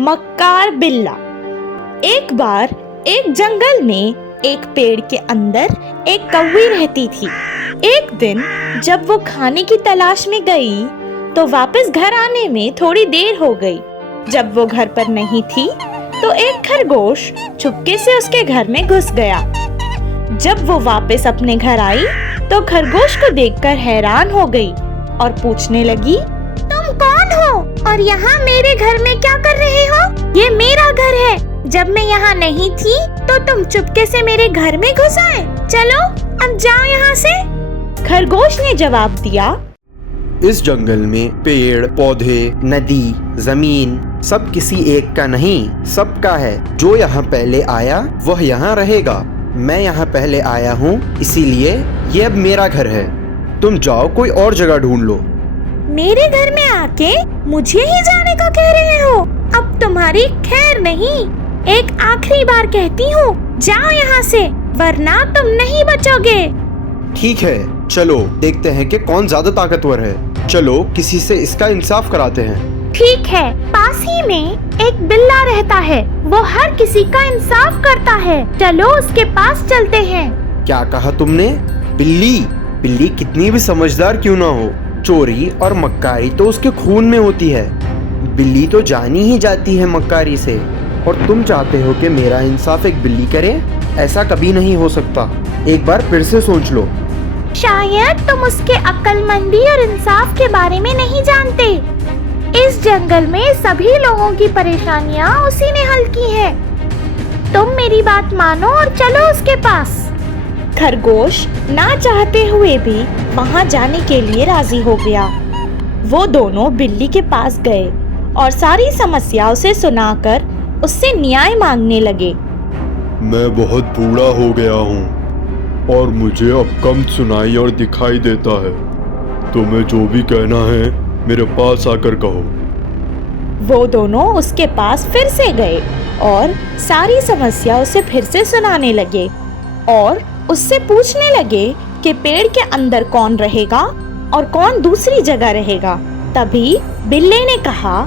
मक्कार बिल्ला। एक बार एक जंगल में एक पेड़ के अंदर एक कौवी रहती थी। एक दिन जब वो खाने की तलाश में गई तो वापस घर आने में थोड़ी देर हो गई। जब वो घर पर नहीं थी तो एक खरगोश चुपके से उसके घर में घुस गया। जब वो वापस अपने घर आई तो खरगोश को देखकर हैरान हो गई और पूछने लगी, तुम कौन हो और यहाँ मेरे घर में क्या कर रहे हो? ये मेरा घर है। जब मैं यहाँ नहीं थी तो तुम चुपके से मेरे घर में घुस आए। चलो अब जाओ यहाँ से। खरगोश ने जवाब दिया, इस जंगल में पेड़ पौधे नदी जमीन सब किसी एक का नहीं, सबका है। जो यहाँ पहले आया वह यहाँ रहेगा। मैं यहाँ पहले आया हूँ, इसीलिए ये अब मेरा घर है। तुम जाओ कोई और जगह ढूंढ लो। मेरे घर में आके मुझे ही जाने को कह रहे हो? अब तुम्हारी खैर नहीं। एक आखिरी बार कहती हूँ, जाओ यहाँ से वरना तुम नहीं बचोगे। ठीक है, चलो देखते हैं कि कौन ज्यादा ताकतवर है। चलो किसी से इसका इंसाफ कराते हैं। ठीक है, पास ही में एक बिल्ला रहता है। वो हर किसी का इंसाफ करता है। चलो उसके पास चलते हैं। क्या कहा तुमने? बिल्ली? बिल्ली कितनी भी समझदार क्यों ना हो, चोरी और मक्कारी तो उसके खून में होती है। बिल्ली तो जानी ही जाती है मक्कारी से। और तुम चाहते हो कि मेरा इंसाफ एक बिल्ली करे? ऐसा कभी नहीं हो सकता। एक बार फिर से सोच लो। शायद तुम उसके अक्लमंदी और इंसाफ के बारे में नहीं जानते। इस जंगल में सभी लोगों की परेशानियाँ उसी ने हल की है। तुम मेरी बात मानो और चलो उसके पास। खरगोश ना चाहते हुए भी वहाँ जाने के लिए राजी हो गया। वो दोनों बिल्ली के पास गए और सारी समस्या उसे सुनाकर उससे न्याय मांगने लगे। मैं बहुत बूढ़ा हो गया हूँ और मुझे अब कम सुनाई और दिखाई देता है। तुम्हें जो भी कहना है मेरे पास आकर कहो। वो दोनों उसके पास फिर से गए और सारी समस्या उसे फिर से सुनाने लगे और उससे पूछने लगे कि पेड़ के अंदर कौन रहेगा और कौन दूसरी जगह रहेगा। तभी बिल्ले ने कहा,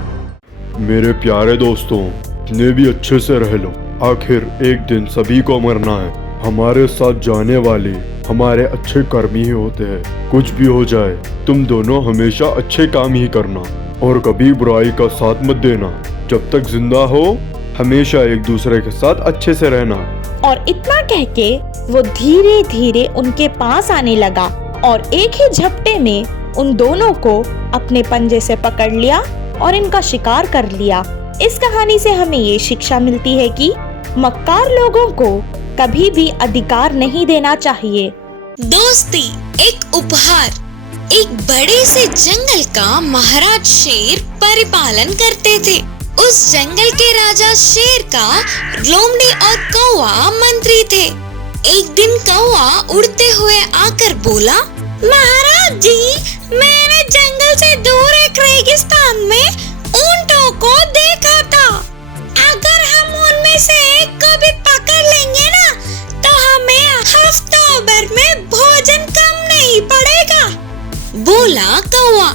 मेरे प्यारे दोस्तों, इतने भी अच्छे से रह लो। आखिर एक दिन सभी को मरना है। हमारे साथ जाने वाले हमारे अच्छे कर्मी ही होते हैं। कुछ भी हो जाए तुम दोनों हमेशा अच्छे काम ही करना और कभी बुराई का साथ मत देना। जब तक जिंदा हो हमेशा एक दूसरे के साथ अच्छे से रहना। और इतना कह के वो धीरे धीरे उनके पास आने लगा और एक ही झपटे में उन दोनों को अपने पंजे से पकड़ लिया और इनका शिकार कर लिया। इस कहानी से हमें ये शिक्षा मिलती है कि मक्कार लोगों को कभी भी अधिकार नहीं देना चाहिए। दोस्ती एक उपहार। एक बड़े से जंगल का महाराज शेर परिपालन करते थे। उस जंगल के राजा शेर का लोमड़ी और कौवा मंत्री थे। एक दिन कौवा उड़ते हुए आकर बोला, महाराज जी, मैंने जंगल से दूर एक रेगिस्तान में ऊंटों को देखा था। अगर हम उनमें से एक को भी पकड़ लेंगे ना तो हमें हफ्तों भर में भोजन कम नहीं पड़ेगा, बोला कौवा।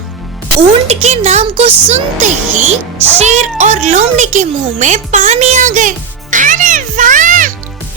ऊंट के नाम को सुनते ही शेर और लोमड़ी के मुंह में पानी आ गए। अरे वाह,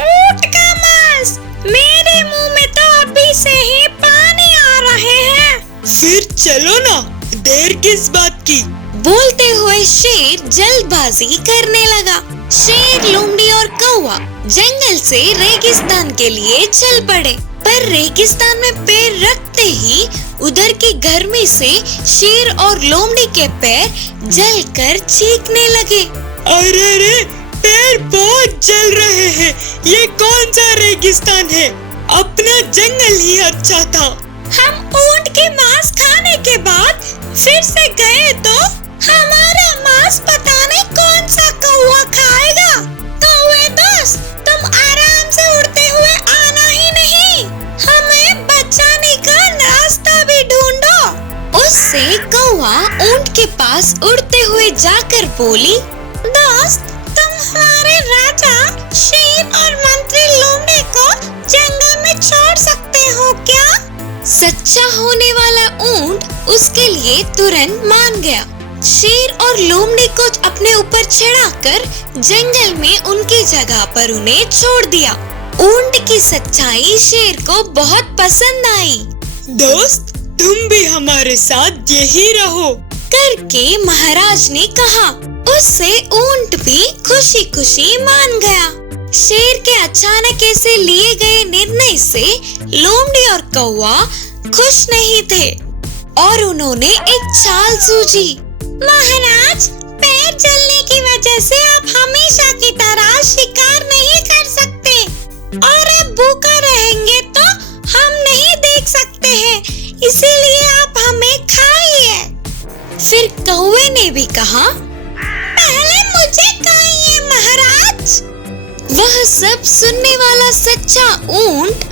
ऊंट का मांस! मेरे मुंह में तो अभी से ही पानी आ रहे हैं। फिर चलो ना, देर किस बात की? बोलते हुए शेर जल्दबाजी करने लगा। शेर, लोमड़ी और कौवा जंगल से रेगिस्तान के लिए चल पड़े। पर रेगिस्तान में पैर रखते ही उधर की गर्मी से शेर और लोमड़ी के पैर जलकर चीखने लगे। अरे रे, पैर बहुत जल रहे हैं। ये कौन सा रेगिस्तान है? अपना जंगल ही अच्छा था। हम ऊंट के मांस खाने के बाद फिर से गए तो हमारा मांस पता नहीं कौन सा कौवा खाएगा। कौवे दोस्त, तुम आराम से उड़ते हुए आना ही नहीं, हमें बचाने का रास्ता भी ढूंढो। उससे कौवा ऊंट के पास उड़ते हुए जाकर बोली, दोस्त, तुम हमारे राजा शेर और मंत्री लोमड़ी को जंगल में छोड़ सकते हो क्या? सच्चा होने वाला ऊंट उसके लिए तुरंत मान गया। शेर और लोमड़ी को अपने ऊपर चढ़ाकर जंगल में उनकी जगह पर उन्हें छोड़ दिया। ऊंट की सच्चाई शेर को बहुत पसंद आई। दोस्त, तुम भी हमारे साथ यही रहो करके महाराज ने कहा। उससे ऊंट भी खुशी खुशी मान गया। शेर के अचानक ऐसे लिए गए निर्णय से लोमड़ी और कौवा खुश नहीं थे और उन्होंने एक चाल सूझी। महाराज, पैर जलने की वजह से आप हमेशा की तरह शिकार नहीं कर सकते और अब भूखा रहेंगे तो हम नहीं देख सकते हैं, इसीलिए आप हमें खाइए। फिर कौवे ने भी कहा, पहले मुझे खाइए महाराज। वह सब सुनने वाला सच्चा ऊंट,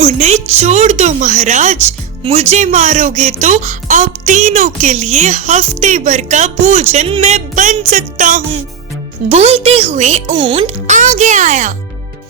उन्हें छोड़ दो महाराज, मुझे मारोगे तो आप तीनों के लिए हफ्ते भर का भोजन मैं बन सकता हूँ। बोलते हुए ऊंट आगे आया।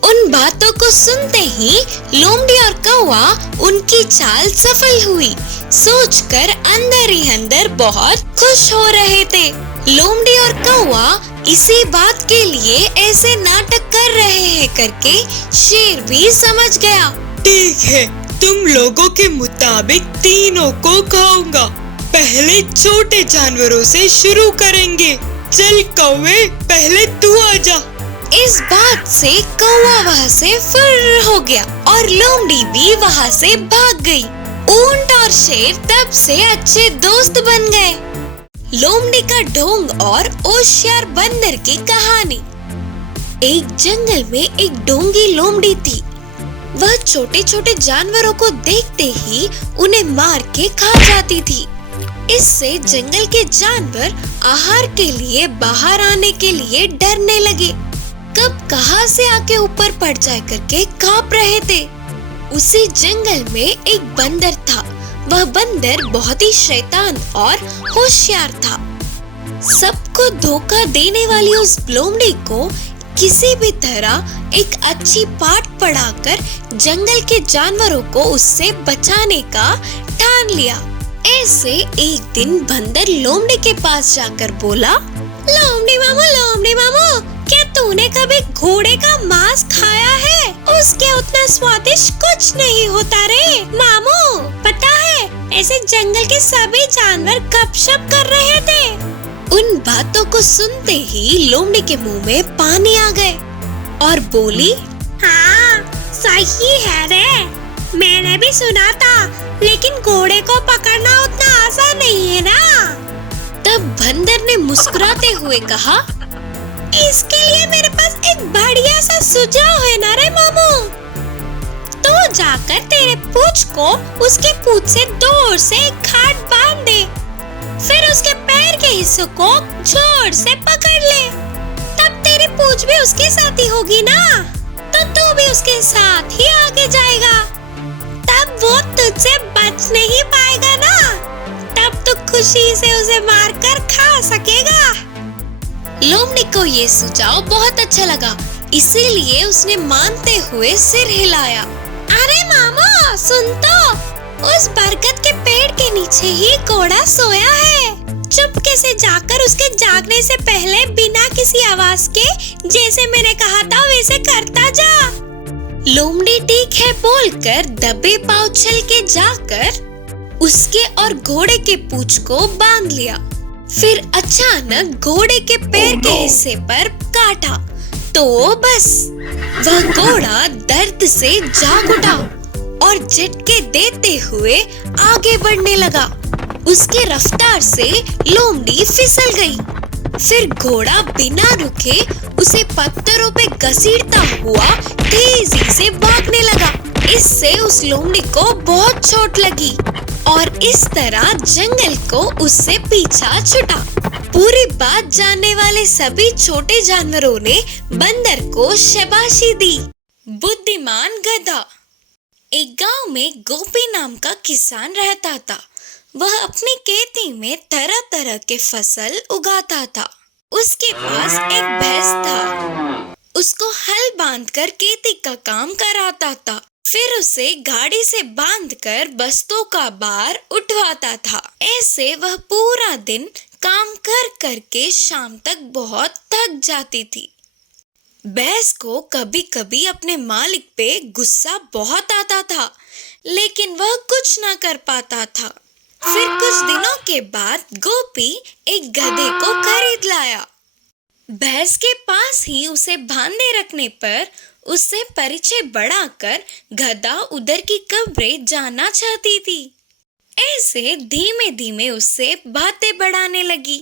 उन बातों को सुनते ही लोमड़ी और कौवा उनकी चाल सफल हुई सोचकर अंदर ही अंदर बहुत खुश हो रहे थे। लोमड़ी और कौवा इसी बात के लिए ऐसे नाटक कर रहे हैं करके शेर भी समझ गया। ठीक है, तुम लोगों के मुताबिक तीनों को खाऊंगा। पहले छोटे जानवरों से शुरू करेंगे। चल कौवे, पहले तू आजा। इस बात से कौवा वहाँ से फुर्र हो गया और लोमड़ी भी वहाँ से भाग गई। ऊंट और शेर तब से अच्छे दोस्त बन गए। लोमड़ी का ढोंग और होशियार बंदर की कहानी। एक जंगल में एक ढोंगी लोमड़ी थी। वह छोटे छोटे जानवरों को देखते ही उन्हें मार के खा जाती थी। इससे जंगल के जानवर आहार के लिए बाहर आने के लिए डरने लगे। कब कहां से आके ऊपर पड़ जाए करके कांप रहे थे। उसी जंगल में एक बंदर था। वह बंदर बहुत ही शैतान और होशियार था। सबको धोखा देने वाली उस लोमड़ी को किसी भी तरह एक अच्छी पाठ पढ़ाकर जंगल के जानवरों को उससे बचाने का ठान लिया। ऐसे एक दिन बंदर लोमड़ी के पास जाकर बोला, लोमड़ी मामू, क्या तूने कभी घोड़े का मांस खाया है? उसके उतना स्वादिष्ट कुछ नहीं होता रे मामू। पता है, ऐसे जंगल के सभी जानवर गपशप कर रहे थे। उन बातों को सुनते ही लोमड़ी के मुंह में पानी आ गए और बोली, हाँ सही है रे, मैंने भी सुना था, लेकिन घोड़े को पकड़ना उतना आसान नहीं है ना। तब बंदर ने मुस्कुराते हुए कहा, इसके लिए मेरे पास एक बढ़िया सा सुझाव है ना रे मामू। तो जाकर तेरे पूंछ को उसके पूंछ से जोर से एक खाट बांध दे, फिर उसके पैर के हिस्सों को जोर से पकड़ ले। तब तेरी पूंछ भी उसके साथ ही होगी ना, तो तू भी उसके साथ ही आगे जाएगा। तब वो तुझसे बच नहीं पाएगा ना, तब तो खुशी से उसे मारकर खा सकेगा। लोमड़ी को ये सुझाव बहुत अच्छा लगा, इसीलिए उसने मानते हुए सिर हिलाया। अरे मामा सुन तो, उस बरगद के पेड़ के नीचे ही घोड़ा सोया है। चुपके से जाकर उसके जागने से पहले बिना किसी आवाज के जैसे मैंने कहा था वैसे करता जा। लोमड़ी ठीक है बोलकर दबे पांव चल के जाकर उसके और घोड़े के पूंछ को बांध लिया। फिर अचानक घोड़े के पैर के हिस्से पर काटा तो बस वह घोड़ा दर्द से जाग उठा और झटके देते हुए आगे बढ़ने लगा। उसके रफ्तार से लोमड़ी फिसल गई। फिर घोड़ा बिना रुके उसे पत्थरों पे घसीटता हुआ तेजी से भागने लगा। इससे उस लोमड़ी को बहुत चोट लगी और इस तरह जंगल को उससे पीछा छुटा। पूरी बात जानने वाले सभी छोटे जानवरों ने बंदर को शाबाशी दी। बुद्धिमान गधा। एक गांव में गोपी नाम का किसान रहता था। वह अपनी खेती में तरह तरह के फसल उगाता था। उसके पास एक भैंस था। उसको हल बांधकर खेती का काम कराता था। फिर उसे गाड़ी से बांधकर बस्तों का भार उठवाता था। ऐसे वह पूरा दिन काम कर करके शाम तक बहुत थक जाती थी। भैंस को कभी कभी अपने मालिक पे गुस्सा बहुत आता था, लेकिन वह कुछ ना कर पाता था। फिर कुछ दिनों के बाद गोपी एक गधे को खरीद लाया। भैंस के पास ही उसे बांधे रखने पर उससे परिचय बढ़ाकर गधा उधर की कब्रें जाना चाहती थी। ऐसे धीमे धीमे उससे बातें बढ़ाने लगी।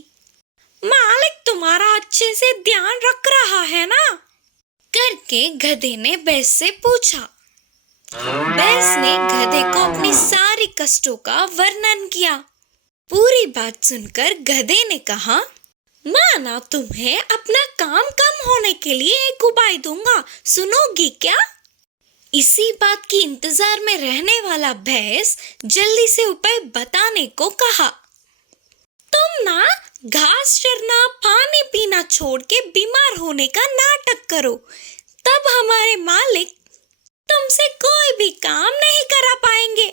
मालिक तुम्हारा अच्छे से ध्यान रख रहा है ना? करके गधे ने भैंस से पूछा। भैंस ने गधे को अपनी सारी कष्टों का वर्णन किया। पूरी बात सुनकर गधे ने कहा, माना तुम्हें अपना काम कम होने के लिए एक उपाय दूंगा, सुनोगी क्या? इसी बात की इंतजार में रहने वाला भैंस जल्दी से उपाय बताने को कहा। तुम ना घास चरना पानी पीना छोड़ के बीमार होने का नाटक करो, तब हमारे मालिक तुमसे कोई भी काम नहीं करा पाएंगे।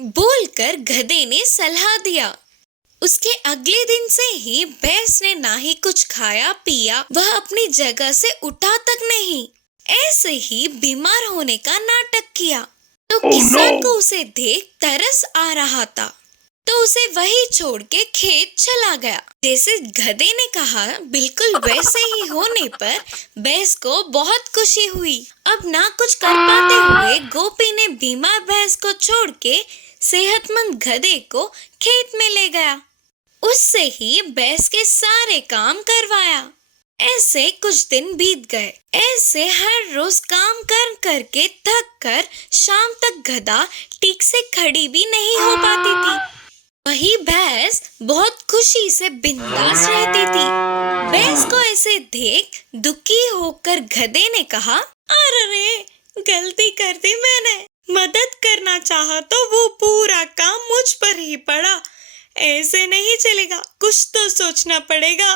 बोलकर गधे ने सलाह दिया। उसके अगले दिन से ही भैंस ने ना ही कुछ खाया पिया, वह अपनी जगह से उठा तक नहीं। ऐसे ही बीमार होने का नाटक किया। तो किसान को उसे देख तरस आ रहा था, तो उसे वही छोड़ के खेत चला गया। जैसे गधे ने कहा बिल्कुल वैसे ही होने पर भैंस को बहुत खुशी हुई। अब ना कुछ कर पाते हुए गोपी ने बीमार भैंस को छोड़ के सेहतमंद गधे को खेत में ले गया। उससे ही भैंस के सारे काम करवाया। ऐसे कुछ दिन बीत गए। ऐसे हर रोज काम कर करके थक कर शाम तक गधा ठीक से खड़ी भी नहीं हो पाती थी। वही भैंस बहुत खुशी से बिंदास रहती थी। भैंस को ऐसे देख दुखी होकर गधे ने कहा, अरे गलती कर दी मैंने, मदद करना चाहा तो वो पूरा काम मुझ पर ही पड़ा। ऐसे नहीं चलेगा, कुछ तो सोचना पड़ेगा।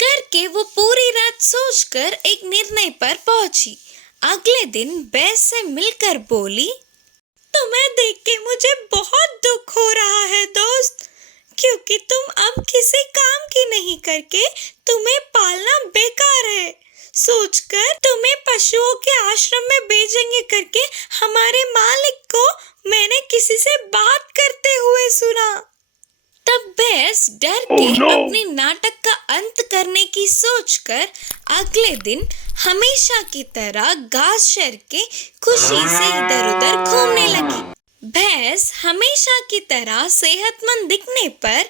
करके वो पूरी रात सोचकर एक निर्णय पर पहुंची। अगले दिन भैंस से मिलकर बोली, तुम्हें देख के मुझे बहुत दुख हो रहा है दोस्त, क्योंकि तुम अब किसी काम की नहीं करके तुम्हें पालना बेकार है। सोचकर तुम्हें पशुओं के आश्रम में भेजेंगे करके हमारे मालिक को मैंने किसी से बात करते हुए सुना। तब भैंस डर के अपने नाटक का अंत करने की सोचकर अगले दिन हमेशा की तरह घास चर के खुशी से इधर उधर घूमने लगी। भैंस हमेशा की तरह सेहतमंद दिखने पर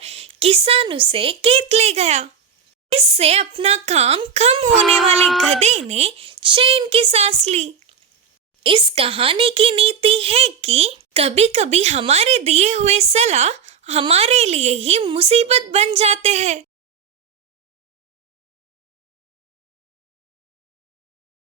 किसान उसे खेत ले गया। इससे अपना काम कम होने वाले गधे ने चैन की सांस ली। इस कहानी की नीति है कि कभी कभी हमारे दिए हुए सलाह हमारे लिए ही मुसीबत बन जाते हैं।